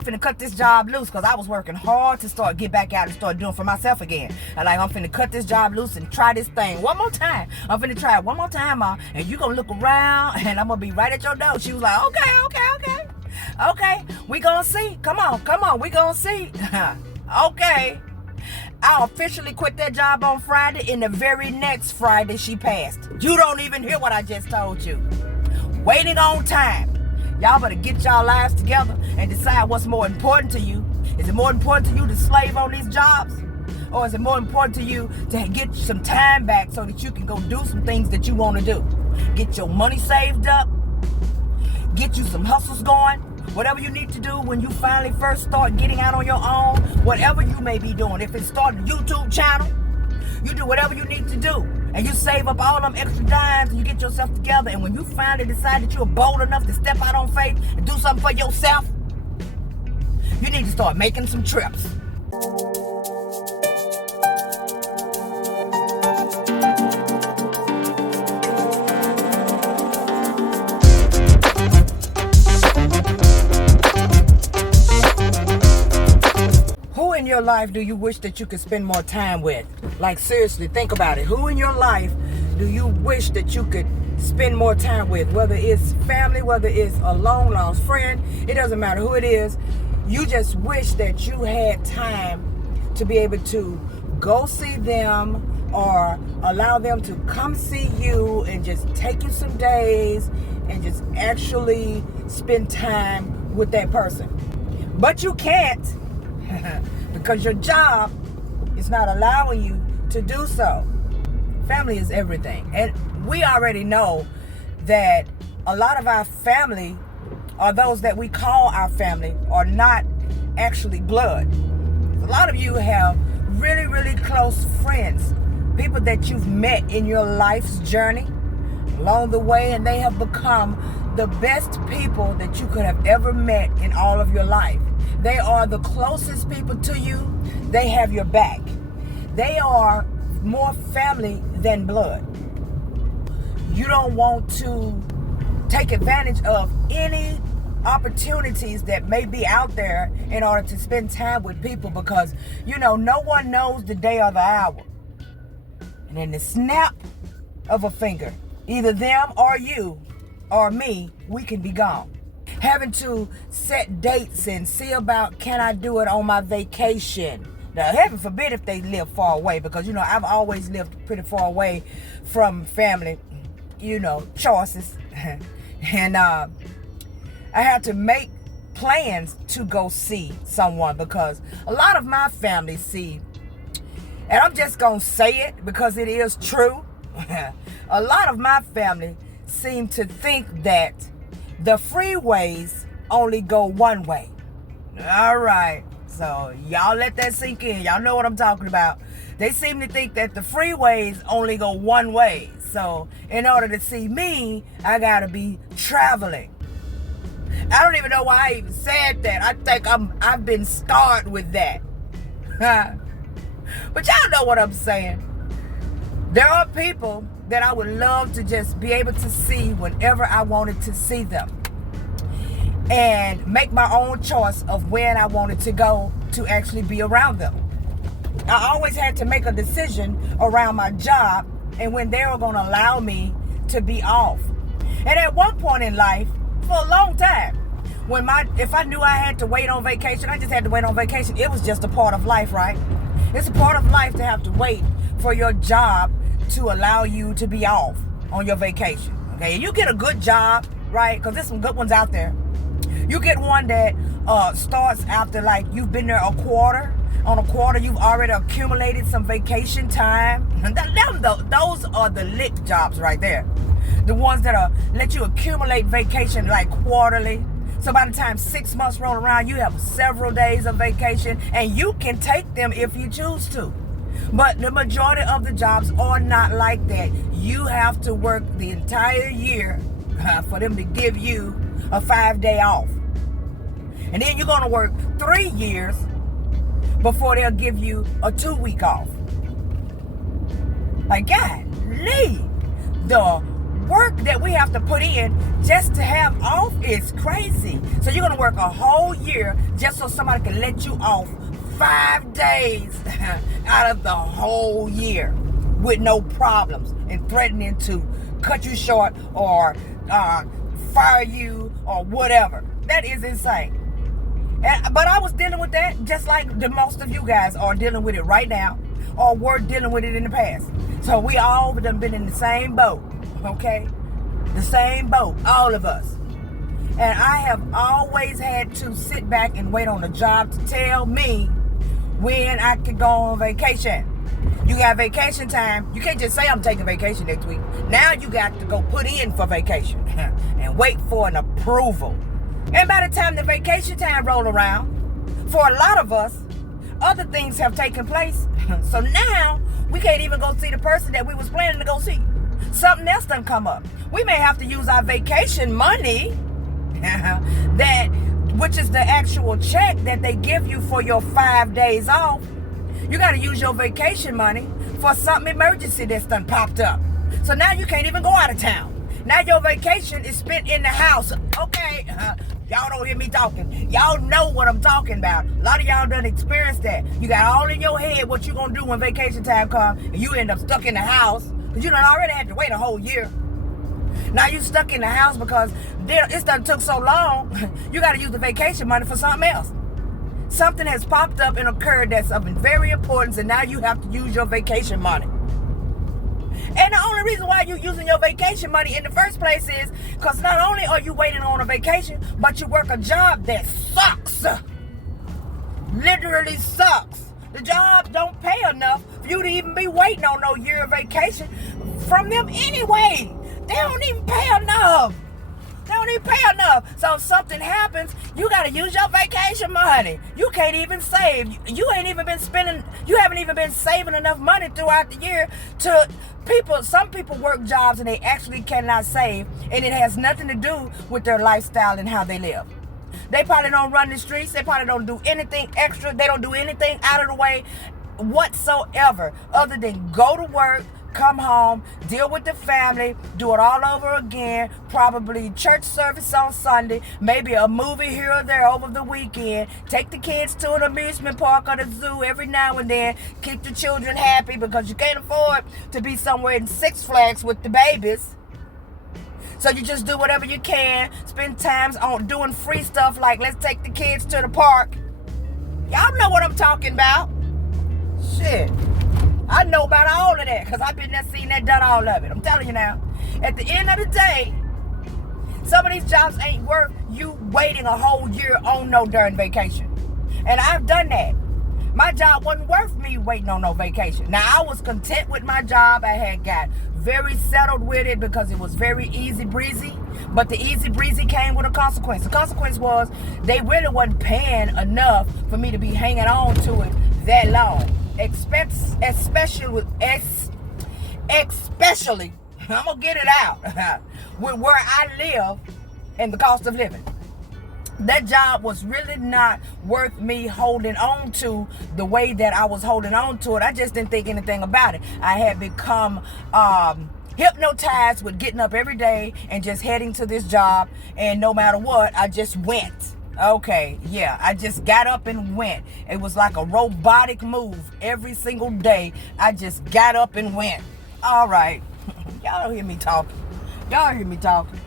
finna cut this job loose because I was working hard to get back out and start doing for myself again. And like, I'm finna cut this job loose and try this thing one more time. I'm finna try it one more time, Ma. And you gonna look around and I'm gonna be right at your door. She was like, okay, we gonna see. Come on, we gonna see. Okay. I officially quit that job on Friday, and the very next Friday she passed. You don't even hear what I just told you. Waiting on time. Y'all better get y'all lives together and decide what's more important to you. Is it more important to you to slave on these jobs? Or is it more important to you to get some time back so that you can go do some things that you want to do? Get your money saved up. Get you some hustles going. Whatever you need to do when you finally first start getting out on your own. Whatever you may be doing. If it's starting a YouTube channel, you do whatever you need to do. And you save up all them extra dimes and you get yourself together. And when you finally decide that you're bold enough to step out on faith and do something for yourself, you need to start making some trips. Who in your life do you wish that you could spend more time with? Like, seriously, think about it. Who in your life do you wish that you could spend more time with? Whether it's family, whether it's a long lost friend, it doesn't matter who it is. You just wish that you had time to be able to go see them or allow them to come see you and just take you some days and just actually spend time with that person. But you can't because your job is not allowing you to do so. Family is everything. And we already know that a lot of our family, or those that we call our family, are not actually blood. A lot of you have really, really close friends, people that you've met in your life's journey along the way, and they have become the best people that you could have ever met in all of your life. They are the closest people to you. They have your back. They are more family than blood. You don't want to take advantage of any opportunities that may be out there in order to spend time with people, because no one knows the day or the hour. And in the snap of a finger, either them or you or me, we can be gone. Having to set dates and see about, can I do it on my vacation? Now, heaven forbid if they live far away, because, I've always lived pretty far away from family, choices. And I had to make plans to go see someone, because a lot of my family see, and I'm just going to say it because it is true, a lot of my family seem to think that the freeways only go one way. All right. So y'all let that sink in. Y'all know what I'm talking about. They seem to think that the freeways only go one way. So in order to see me, I gotta be traveling. I don't even know why I even said that. I think I've been scarred with that. But y'all know what I'm saying. There are people that I would love to just be able to see whenever I wanted to see them, and make my own choice of when I wanted to go to actually be around them. I always had to make a decision around my job and when they were going to allow me to be off. And at one point in life, for a long time, if I knew I had to wait on vacation, I just had to wait on vacation. It was just a part of life, right? It's a part of life to have to wait for your job to allow you to be off on your vacation. Okay, you get a good job, right? Because there's some good ones out there. You get one that starts after, like, you've been there a quarter. On a quarter, you've already accumulated some vacation time. And those are the lit jobs right there. The ones that let you accumulate vacation like quarterly. So by the time 6 months roll around, you have several days of vacation, and you can take them if you choose to. But the majority of the jobs are not like that. You have to work the entire year for them to give you a 5-day off. And then you're going to work 3 years before they'll give you a 2-week off. Like, God, the work that we have to put in just to have off is crazy. So you're going to work a whole year just so somebody can let you off 5 days out of the whole year with no problems and threatening to cut you short or fire you or whatever. That is insane. But I was dealing with that just like the most of you guys are dealing with it right now or were dealing with it in the past. So we all done been in the same boat, okay? The same boat, all of us. And I have always had to sit back and wait on a job to tell me when I could go on vacation. You got vacation time. You can't just say I'm taking vacation next week. Now you got to go put in for vacation and wait for an approval. And by the time the vacation time roll around, for a lot of us, other things have taken place. So now we can't even go see the person that we was planning to go see. Something else done come up. We may have to use our vacation money, which is the actual check that they give you for your 5 days off. You got to use your vacation money for something emergency that's done popped up. So now you can't even go out of town. Now your vacation is spent in the house. Okay, y'all don't hear me talking. Y'all know what I'm talking about. A lot of y'all done experienced that. You got all in your head what you gonna do when vacation time comes, and you end up stuck in the house because you done already had to wait a whole year. Now you stuck in the house because it's done took so long. You got to use the vacation money for something else. Something has popped up and occurred that's of very importance, and now you have to use your vacation money. And the only reason why you're using your vacation money in the first place is because not only are you waiting on a vacation, but you work a job that sucks. Literally sucks. The job don't pay enough for you to even be waiting on no year of vacation from them anyway. They don't even pay enough. They don't even pay enough. So if something happens, you got to use your vacation money. You can't even save. You haven't even been saving enough money throughout the year to people. Some people work jobs and they actually cannot save, and it has nothing to do with their lifestyle and how they live. They probably don't run the streets. They probably don't do anything extra. They don't do anything out of the way whatsoever other than go to work, come home, deal with the family, do it all over again, probably church service on Sunday, maybe a movie here or there over the weekend, take the kids to an amusement park or the zoo every now and then, keep the children happy because you can't afford to be somewhere in Six Flags with the babies. So you just do whatever you can, spend times on doing free stuff like let's take the kids to the park. Y'all know what I'm talking about. Shit. I know about all of that because I've been there, seen that, done all of it. I'm telling you now. At the end of the day, some of these jobs ain't worth you waiting a whole year on no darn vacation. And I've done that. My job wasn't worth me waiting on no vacation. Now, I was content with my job. I had got very settled with it because it was very easy breezy. But the easy breezy came with a consequence. The consequence was they really wasn't paying enough for me to be hanging on to it that long. Especially, I'm gonna get it out, with where I live and the cost of living. That job was really not worth me holding on to the way that I was holding on to it. I just didn't think anything about it. I had become hypnotized with getting up every day and just heading to this job, and no matter what, I just went. Okay, yeah, I just got up and went. It was like a robotic move every single day. I just got up and went. All right. Y'all don't hear me talking. Y'all hear me talking.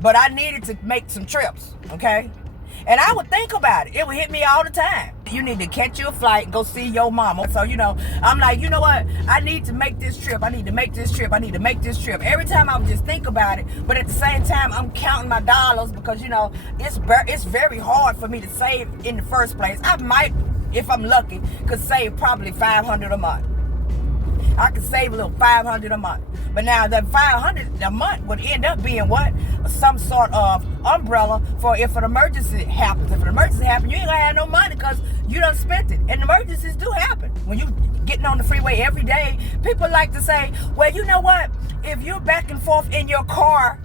But I needed to make some trips, okay? And I would think about it. It would hit me all the time. You need to catch you a flight and go see your mama. So, I'm like, you know what? I need to make this trip. I need to make this trip. I need to make this trip. Every time I would just think about it. But at the same time, I'm counting my dollars because, it's very hard for me to save in the first place. I might, if I'm lucky, could save probably $500 a month. I could save a little $500 a month. But now that $500 a month would end up being what? Some sort of umbrella for if an emergency happens. If an emergency happens, you ain't gonna have no money because you done spent it. And emergencies do happen. When you getting on the freeway every day, people like to say, well, you know what? If you're back and forth in your car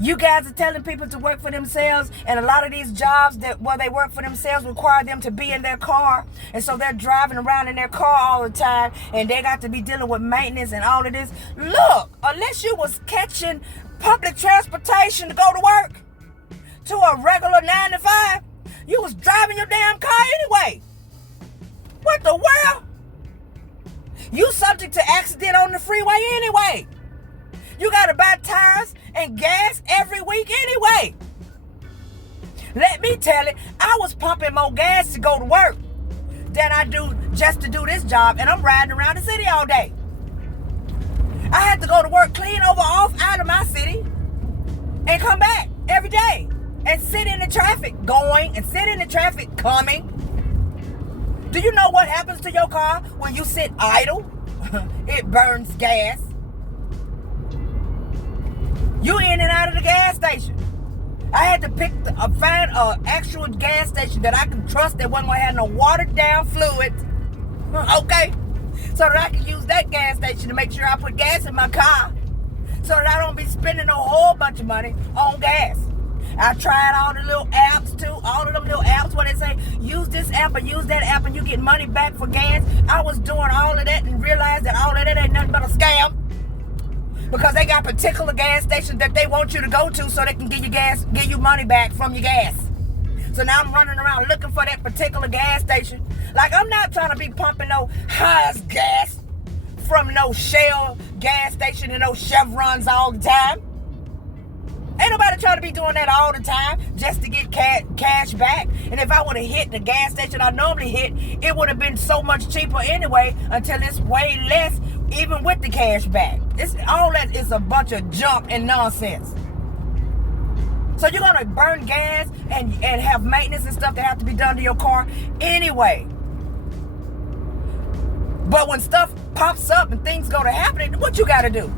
You guys are telling people to work for themselves, and a lot of these jobs where they work for themselves require them to be in their car, and so they're driving around in their car all the time, and they got to be dealing with maintenance and all of this. Look, unless you was catching public transportation to go to work, to a regular 9 to 5, you was driving your damn car anyway. What the world? You subject to accident on the freeway anyway. You gotta buy tires and gas every week anyway. Let me tell it, I was pumping more gas to go to work than I do just to do this job, and I'm riding around the city all day. I had to go to work clean off out of my city and come back every day and sit in the traffic going and sit in the traffic coming. Do you know what happens to your car when you sit idle? It burns gas. You in and out of the gas station. I had to find an actual gas station that I can trust that wasn't going to have no watered down fluid. Okay? So that I can use that gas station to make sure I put gas in my car. So that I don't be spending a whole bunch of money on gas. I tried all the little apps too. All of them little apps where they say, use this app or use that app and you get money back for gas. I was doing all of that and realized that all of that ain't nothing but a scam. Because they got particular gas stations that they want you to go to so they can give you money back from your gas. So now I'm running around looking for that particular gas station. Like, I'm not trying to be pumping no highest gas from no Shell gas station and no Chevrons all the time. Ain't nobody trying to be doing that all the time just to get cash back. And if I would have hit the gas station I normally hit, it would have been so much cheaper anyway until it's way less even with the cash back. All that is a bunch of junk and nonsense. So you're going to burn gas and have maintenance and stuff that have to be done to your car anyway. But when stuff pops up and things go to happen, what you got to do?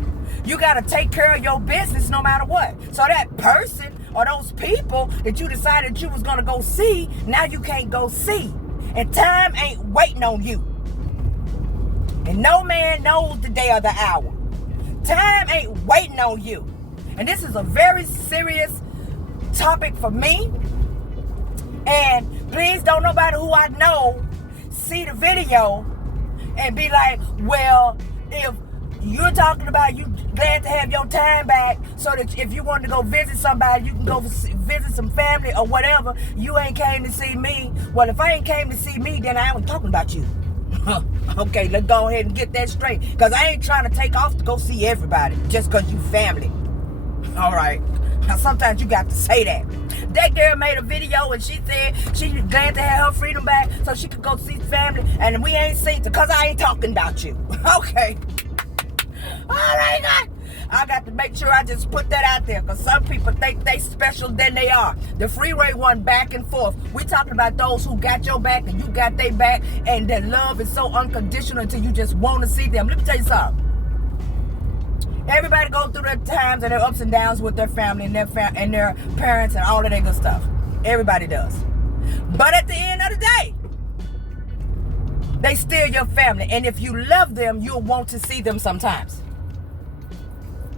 You got to take care of your business no matter what. So that person or those people that you decided you was going to go see, now you can't go see. And time ain't waiting on you. And no man knows the day or the hour. Time ain't waiting on you. And this is a very serious topic for me. And please don't nobody who I know see the video and be like, well, if you're talking about you glad to have your time back so that if you want to go visit somebody, you can go visit some family or whatever, you ain't came to see me. Well, if I ain't came to see me, then I ain't talking about you. Okay, let's go ahead and get that straight. Because I ain't trying to take off to go see everybody just because you family. All right. Now, sometimes you got to say that. That girl made a video and she said she's glad to have her freedom back so she could go see family. And we ain't seen her because I ain't talking about you. Okay. All right, God. I got to make sure I just put that out there because some people think they special than they are. The freeway one back and forth. We talking about those who got your back and you got their back, and their love is so unconditional until you just want to see them. Let me tell you something. Everybody go through their times and their ups and downs with their family and their parents and all of that good stuff. Everybody does. But at the end of the day, they still your family. And if you love them, you'll want to see them sometimes.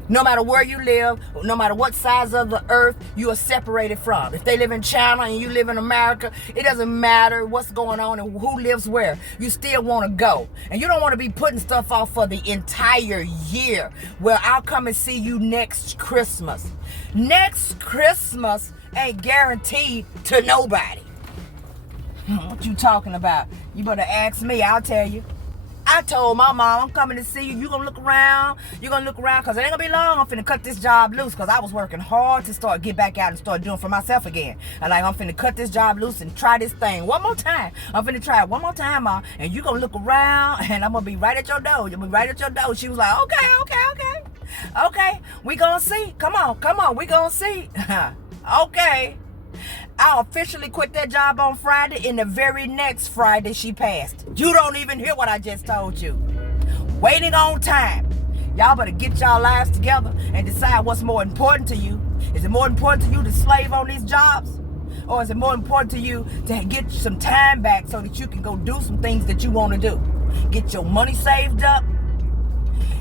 No matter where you live, no matter what size of the earth you are separated from. If they live in China and you live in America, it doesn't matter what's going on and who lives where. You still want to go. And you don't want to be putting stuff off for the entire year. Well, I'll come and see you next Christmas. Next Christmas ain't guaranteed to nobody. What you talking about? You better ask me, I'll tell you. I told my mom, I'm coming to see you. You gonna look around. You gonna look around because it ain't gonna be long. I'm finna cut this job loose because I was working hard to get back out and start doing for myself again. And like, I'm finna cut this job loose and try this thing one more time. I'm finna try it one more time, Mom. And you gonna look around and I'm gonna be right at your door. You'll be right at your door. She was like, okay. We gonna see. Come on. We gonna see. Okay. I officially quit that job on Friday, and the very next Friday she passed. You don't even hear what I just told you. Waiting on time. Y'all better get y'all lives together and decide what's more important to you. Is it more important to you to slave on these jobs? Or is it more important to you to get some time back so that you can go do some things that you want to do? Get your money saved up.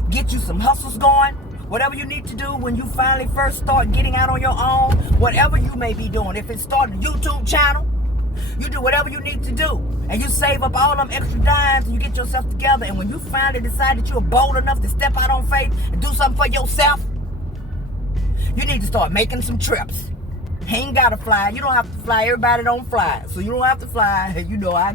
Get you some hustles going. Whatever you need to do when you finally first start getting out on your own, whatever you may be doing. If it's starting a YouTube channel, you do whatever you need to do. And you save up all them extra dimes and you get yourself together. And when you finally decide that you're bold enough to step out on faith and do something for yourself, you need to start making some trips. He ain't gotta fly. You don't have to fly. Everybody don't fly, so you don't have to fly. You know, I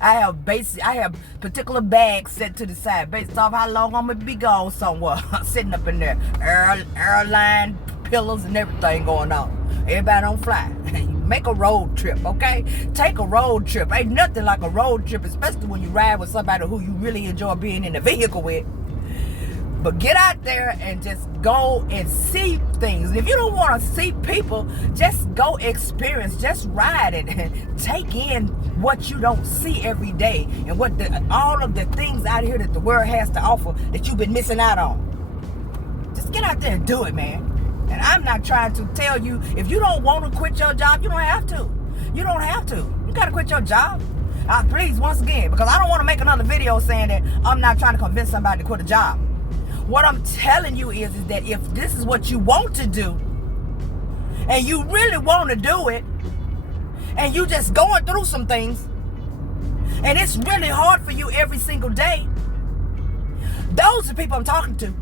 have particular bags set to the side based off how long I'm gonna be gone somewhere, sitting up in there, airline pillars and everything going on. Everybody don't fly. Make a road trip, okay? Take a road trip. Ain't nothing like a road trip, especially when you ride with somebody who you really enjoy being in the vehicle with. But get out there and just go and see things. If you don't want to see people, just go experience, just ride it and take in what you don't see every day and what all of the things out here that the world has to offer that you've been missing out on. Just get out there and do it, man. And I'm not trying to tell you, if you don't want to quit your job, you don't have to. You don't have to. You got to quit your job. Please, once again, because I don't want to make another video saying that I'm not trying to convince somebody to quit a job. What I'm telling you is that if this is what you want to do, and you really want to do it, and you just going through some things, and it's really hard for you every single day, those are the people I'm talking to.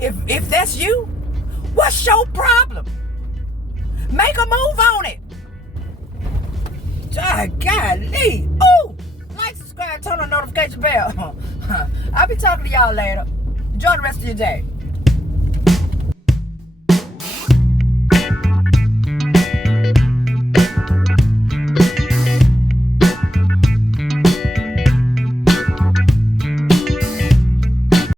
If that's you, what's your problem? Make a move on it. Golly. Ooh, like, subscribe, turn on the notification bell. I'll be talking to y'all later. Enjoy the rest of your day.